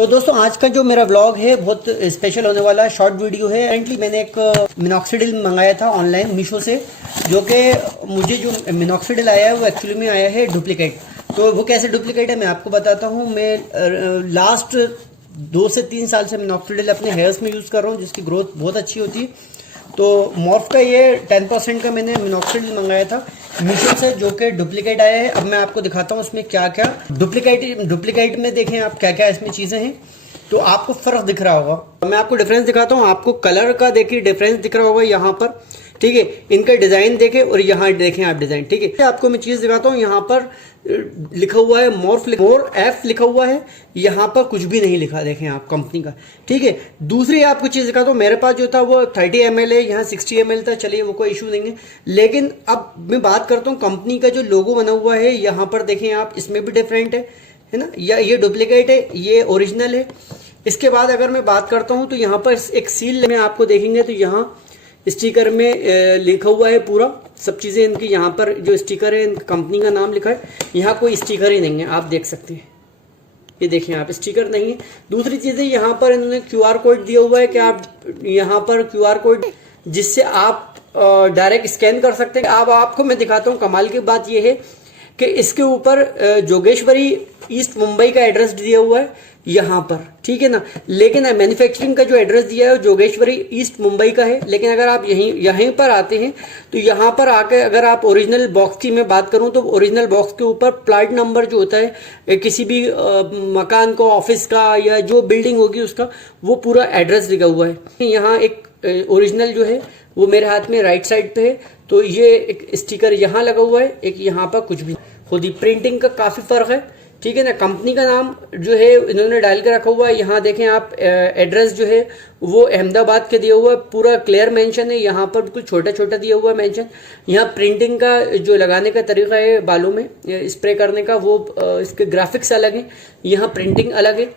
तो दोस्तों आज का जो मेरा व्लॉग है बहुत स्पेशल होने वाला है, शॉर्ट वीडियो है। करेंटली मैंने एक मिनॉक्सिडिल मंगाया था ऑनलाइन मीशो से, जो कि मुझे जो मिनॉक्सिडिल आया है वो एक्चुअली में आया है डुप्लीकेट। तो वो कैसे डुप्लीकेट है मैं आपको बताता हूँ। मैं लास्ट 2 से 3 साल से मिनॉक्सिडिल अपने हेयर्स में यूज़ कर रहा हूँ, जिसकी ग्रोथ बहुत अच्छी होती है। तो मॉर्फ का ये 10% का मैंने मिनॉक्सिडिल मंगाया था मीशो से, जो कि डुप्लीकेट आया है। अब मैं आपको दिखाता हूँ उसमें क्या क्या डुप्लीकेट में देखें आप क्या क्या इसमें चीज़ें हैं, तो आपको फ़र्क दिख रहा होगा। मैं आपको डिफरेंस दिखाता हूँ। आपको कलर का देखिए डिफरेंस दिख रहा होगा यहाँ पर, ठीक है। इनका डिज़ाइन देखें और यहाँ देखें आप डिज़ाइन, ठीक है। आपको मैं चीज़ दिखाता हूँ। यहाँ पर लिखा हुआ है मोर एफ लिखा हुआ है, यहाँ पर कुछ भी नहीं लिखा, देखें आप कंपनी का, ठीक है। दूसरी आपको चीज़ दिखाता हूँ। मेरे पास जो था वो 30 ml है, यहाँ 60 ml था, चलिए वो कोई इशू नहीं है। लेकिन अब मैं बात करता हूँ कंपनी का जो लोगो बना हुआ है, यहाँ पर देखें आप, इसमें भी डिफरेंट है ना, या ये डुप्लीकेट है, ये ओरिजिनल है। इसके बाद अगर मैं बात करता हूँ तो यहाँ पर एक सील में आपको देखेंगे तो यहाँ स्टिकर में लिखा हुआ है पूरा सब चीज़ें इनकी। यहाँ पर जो स्टिकर है कंपनी का नाम लिखा है, यहाँ कोई स्टिकर ही नहीं है, आप देख सकते हैं। ये देखें आप, स्टिकर नहीं है। दूसरी चीज़ें यहाँ पर इन्होंने QR कोड दिया हुआ है कि आप यहाँ पर QR कोड, जिससे आप डायरेक्ट स्कैन कर सकते हैं। अब आपको मैं दिखाता हूँ। कमाल की बात यह है कि इसके ऊपर जोगेश्वरी ईस्ट मुंबई का एड्रेस दिया हुआ है यहाँ पर, ठीक है ना। लेकिन मैन्युफैक्चरिंग का जो एड्रेस दिया है वो जोगेश्वरी ईस्ट मुंबई का है। लेकिन अगर आप यहीं पर आते हैं तो यहाँ पर आके अगर आप ओरिजिनल बॉक्स की मैं बात करूँ तो ओरिजिनल बॉक्स के ऊपर प्लाट नंबर जो होता है किसी भी मकान को, ऑफिस का या जो बिल्डिंग होगी उसका, वो पूरा एड्रेस लिखा हुआ है। यहाँ एक ओरिजिनल जो है वो मेरे हाथ में राइट साइड पे है, तो ये एक स्टिकर यहाँ लगा हुआ है, एक यहाँ पर कुछ भी। खुद ही प्रिंटिंग का काफ़ी फ़र्क है, ठीक है ना। कंपनी का नाम जो है इन्होंने डाल के रखा हुआ है। यहाँ देखें आप, एड्रेस जो है वो अहमदाबाद के दिया हुआ है, पूरा क्लियर मेंशन है। यहाँ पर बिल्कुल छोटा छोटा दिया हुआ है मेंशन। यहाँ प्रिंटिंग का जो लगाने का तरीका है बालों में स्प्रे करने का, वो इसके ग्राफिक्स अलग है, यहाँ प्रिंटिंग अलग है।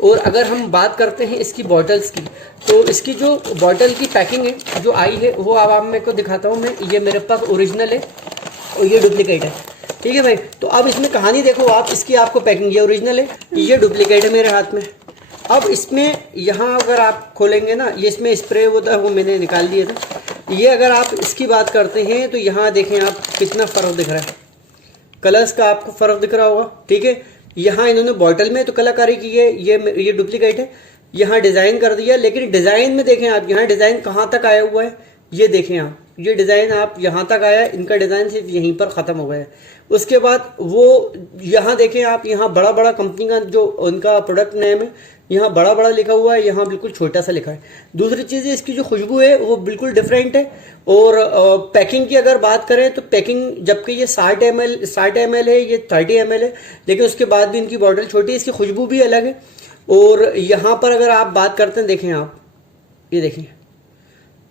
और अगर हम बात करते हैं इसकी बॉटल्स की, तो इसकी जो बॉटल की पैकिंग है जो आई है वो अब मेरे को दिखाता हूँ मैं। ये मेरे पास ओरिजिनल है और ये डुप्लीकेट है, ठीक है भाई। तो अब इसमें कहानी देखो आप, इसकी आपको पैकिंग, ये ओरिजिनल है, ये डुप्लीकेट है मेरे हाथ में। अब इसमें यहाँ अगर आप खोलेंगे ना, ये इसमें स्प्रे होता है वो मैंने निकाल दिया था। ये अगर आप इसकी बात करते हैं तो यहाँ देखें आप कितना फ़र्क दिख रहा है, कलर्स का आपको फ़र्क दिख रहा होगा, ठीक है। यहाँ इन्होंने बॉटल में तो कलाकारी की है, ये डुप्लीकेट है। यहाँ डिज़ाइन कर दिया, लेकिन डिज़ाइन में देखें आप, यहाँ डिज़ाइन कहाँ तक आया हुआ है, ये देखें आप, ये डिज़ाइन आप यहाँ तक आया, इनका डिज़ाइन सिर्फ यहीं पर ख़त्म हो गया है। उसके बाद वो यहाँ देखें आप, यहाँ बड़ा बड़ा कंपनी का जो उनका प्रोडक्ट नेम है, यहाँ बड़ा बड़ा लिखा हुआ है, यहाँ बिल्कुल छोटा सा लिखा है। दूसरी चीज़ है इसकी जो खुशबू है वो बिल्कुल डिफरेंट है। और पैकिंग की अगर बात करें तो पैकिंग, जबकि ये 60 ml है, ये 30 ml है, लेकिन उसके बाद भी इनकी बॉटल छोटी है, इसकी खुशबू भी अलग है। और यहाँ पर अगर आप बात करते हैं, देखें आप, ये देखें,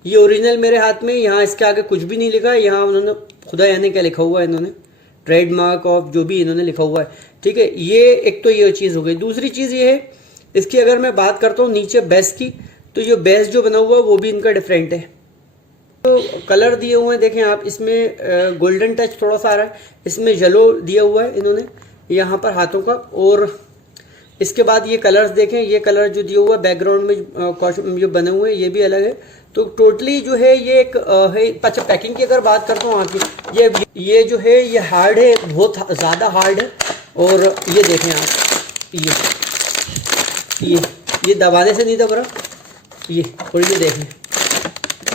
ये ओरिजिनल मेरे हाथ में, यहाँ इसके आगे कुछ भी नहीं लिखा है। यहाँ उन्होंने खुदा यानी क्या लिखा हुआ है, इन्होंने ट्रेडमार्क ऑफ जो भी इन्होंने लिखा हुआ है, ठीक है। ये एक तो ये चीज़ हो गई। दूसरी चीज़ ये है इसकी, अगर मैं बात करता हूँ नीचे बेस की, तो ये बेस जो बना हुआ है वो भी इनका डिफरेंट है। तो कलर दिए हुए हैं देखें आप, इसमें गोल्डन टच थोड़ा सा आ रहा है, इसमें येलो दिया हुआ है इन्होंने यहाँ पर हाथों का। और इसके बाद ये कलर्स देखें, ये कलर जो दिया हुआ है बैकग्राउंड में जो बने हुए हैं ये भी अलग है। तो टोटली जो है ये एक है। अच्छा, पैकिंग की अगर बात करता हूँ आपकी, ये जो है ये हार्ड है, बहुत ज़्यादा हार्ड है। और ये देखें आप, ये दबाने से नहीं दब रहा, ये और ये देखें।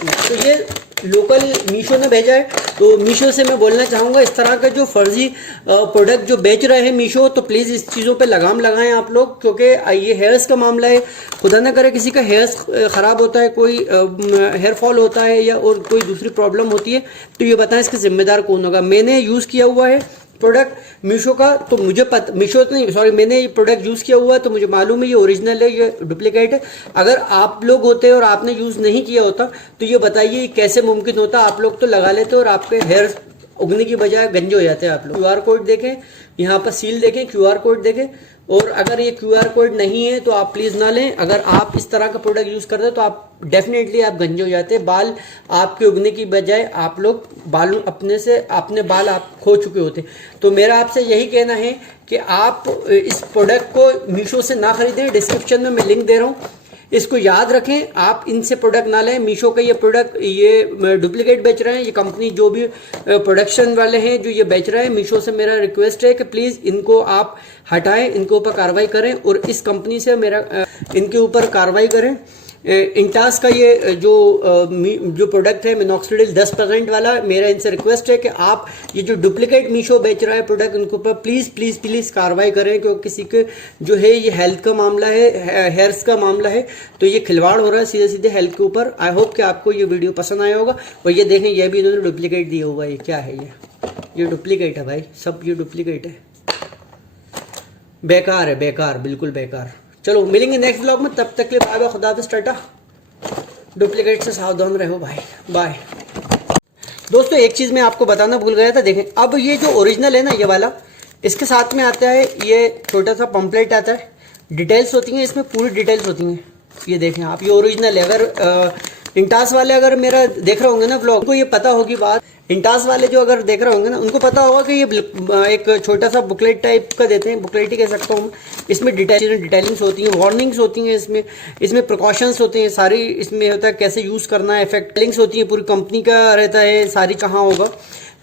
तो ये लोकल मीशो ने भेजा है। तो मीशो से मैं बोलना चाहूँगा, इस तरह का जो फर्जी प्रोडक्ट जो बेच रहे हैं मीशो, तो प्लीज़ इस चीज़ों पे लगाम लगाएं आप लोग, क्योंकि ये हेयर्स का मामला है। खुदा ना करे किसी का हेयर्स ख़राब होता है, कोई हेयर फॉल होता है या और कोई दूसरी प्रॉब्लम होती है, तो ये बताएं इसके ज़िम्मेदार कौन होगा। मैंने यूज़ किया हुआ है प्रोडक्ट मीशो का, तो मुझे मैंने ये प्रोडक्ट यूज़ किया हुआ है, तो मुझे मालूम है ये ओरिजिनल है, ये डुप्लीकेट है। अगर आप लोग होते और आपने यूज़ नहीं किया होता तो ये बताइए कैसे मुमकिन होता। आप लोग तो लगा लेते और आपके हेयर उगने की बजाय गंजे हो जाते हैं आप लोग। QR कोड देखें, यहाँ पर सील देखें, QR कोड देखें, और अगर ये QR कोड नहीं है तो आप प्लीज़ ना लें। अगर आप इस तरह का प्रोडक्ट यूज़ करते हैं तो आप डेफिनेटली आप गंजे हो जाते हैं। बाल आपके उगने की बजाय आप लोग अपने बाल आप खो चुके होते। तो मेरा आपसे यही कहना है कि आप इस प्रोडक्ट को मीशो से ना खरीदें। डिस्क्रिप्शन में मैं लिंक दे रहा हूँ, इसको याद रखें। आप इनसे प्रोडक्ट ना लें। मीशो का ये प्रोडक्ट ये डुप्लीकेट बेच रहे हैं। ये कंपनी जो भी प्रोडक्शन वाले हैं जो ये बेच रहे हैं, मीशो से मेरा रिक्वेस्ट है कि प्लीज़ इनको आप हटाएं, इनके ऊपर कार्रवाई करें और इस कंपनी से मेरा इनके ऊपर कार्रवाई करें। इंटास का ये जो प्रोडक्ट है मिनॉक्सिडिल 10% वाला, मेरा इनसे रिक्वेस्ट है कि आप ये जो डुप्लीकेट मीशो बेच रहा है प्रोडक्ट, उनके ऊपर प्लीज़ प्लीज़ प्लीज़ कार्रवाई करें, क्योंकि किसी के जो है ये हेल्थ का मामला है, हेयर्स का मामला है, तो ये खिलवाड़ हो रहा है सीधे सीधे हेल्थ के ऊपर। आई होप कि आपको ये वीडियो पसंद आया होगा। और ये देखें, ये भी इन्होंने डुप्लीकेट दिया हुआ है। ये क्या है? ये डुप्लीकेट है भाई, सब ये डुप्लीकेट है। बेकार है, बेकार, बिल्कुल बेकार। चलो मिलेंगे नेक्स्ट ब्लॉग में, तब तक के लिए बाय बाय, खुदा हाफिज़, टाटा। डुप्लीकेट से सावधान रहो भाई, बाय। दोस्तों एक चीज़ मैं आपको बताना भूल गया था। देखें, अब ये जो ओरिजिनल है ना ये वाला, इसके साथ में आता है ये छोटा सा पंपलेट आता है, डिटेल्स होती हैं इसमें, पूरी डिटेल्स होती हैं। ये देखें आप, ये ओरिजिनल है। अगर इंटास वाले अगर मेरा देख रहे होंगे ना ब्लॉग, उनको ये पता होगी बात। इंटास वाले जो अगर देख रहे होंगे ना, उनको पता होगा कि ये एक छोटा सा बुकलेट टाइप का देते हैं, बुकलेट ही कह सकता हूँ। इसमें डिटेलिंग्स होती हैं, वार्निंग्स होती हैं, इसमें प्रिकॉशंस होते हैं सारी, इसमें होता है कैसे यूज़ करना है, इफेक्ट लिंक्स होती है, पूरी कंपनी का रहता है, सारी कहाँ होगा,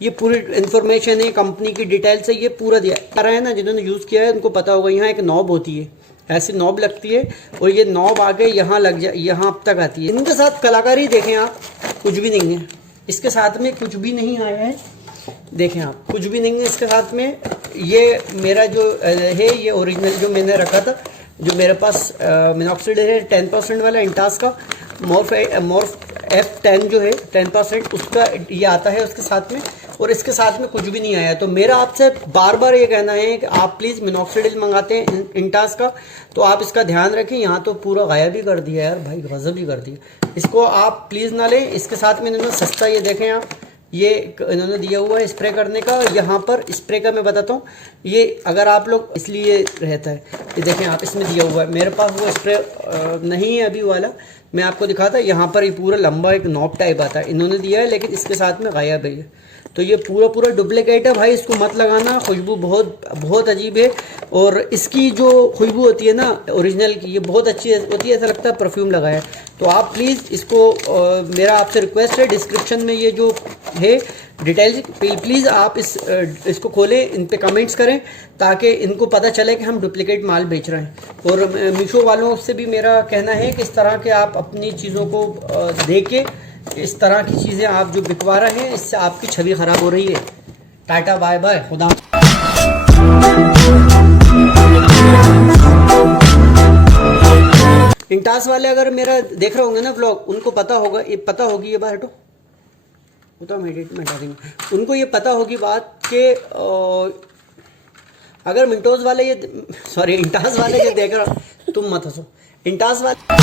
ये पूरी इन्फॉर्मेशन है, कंपनी की डिटेल्स है, ये पूरा दिया रहा है ना। जिन्होंने यूज़ किया है उनको पता होगा। यहाँ एक नॉब होती है, ऐसी नॉब लगती है और ये नॉब आगे यहाँ लग जाए, यहाँ तक आती है। इनके साथ कलाकारी देखें आप, कुछ भी नहीं है इसके साथ में, कुछ भी नहीं आया है। देखें आप, कुछ भी नहीं है इसके साथ में। ये मेरा जो है ये ओरिजिनल जो मैंने रखा था, जो मेरे पास मिनॉक्सिडिल है 10% वाला इंटास का, मॉर्फ F10 जो है 10%, उसका ये आता है उसके साथ में, और इसके साथ में कुछ भी नहीं आया। तो मेरा आपसे बार बार ये कहना है कि आप प्लीज़ मिनॉक्सिडिल मंगाते हैं इंटास का तो आप इसका ध्यान रखें। यहाँ तो पूरा गायब ही कर दिया यार भाई, गजब ही कर दिया। इसको आप प्लीज़ ना लें। इसके साथ में इन्होंने सस्ता, ये देखें आप, ये इन्होंने दिया हुआ है स्प्रे करने का। यहाँ पर स्प्रे का मैं बताता हूँ, ये अगर आप लोग इसलिए रहता है, ये देखें आप, इसमें दिया हुआ है। मेरे पास वो स्प्रे नहीं है अभी वाला, मैं आपको दिखाता। यहाँ पर ये पूरा लंबा एक नॉब टाइप आता है, इन्होंने दिया है, लेकिन इसके साथ में गायब है ये। तो ये पूरा डुप्लीकेट है भाई, इसको मत लगाना। खुशबू बहुत अजीब है, और इसकी जो खुशबू होती है ना ओरिजिनल की, ये बहुत अच्छी होती है, ऐसा लगता है परफ्यूम लगाया है। तो आप प्लीज़ इसको मेरा आपसे रिक्वेस्ट है, डिस्क्रिप्शन में ये जो है डिटेल्स, प्लीज़ आप इसको खोलें, इन पे कमेंट्स करें, ताकि इनको पता चले कि हम डुप्लीकेट माल बेच रहे हैं। और मीशो वालों से भी मेरा कहना है कि इस तरह के आप अपनी चीज़ों को दे के, इस तरह की चीज़ें आप जो बिकवा रहे हैं, इससे आपकी छवि ख़राब हो रही है। टाटा बाय बाय, खुदा। इंटास वाले अगर मेरा देख रहे होंगे ना ब्लॉग, उनको पता होगा, ये पता होगी, ये बात हटो, वो तो मैं हटा देंगे। उनको ये पता होगी बात कि अगर मिंटोज वाले ये, सॉरी इंटास वाले ये देख रहा, तुम मत हंसो, इंटास वाले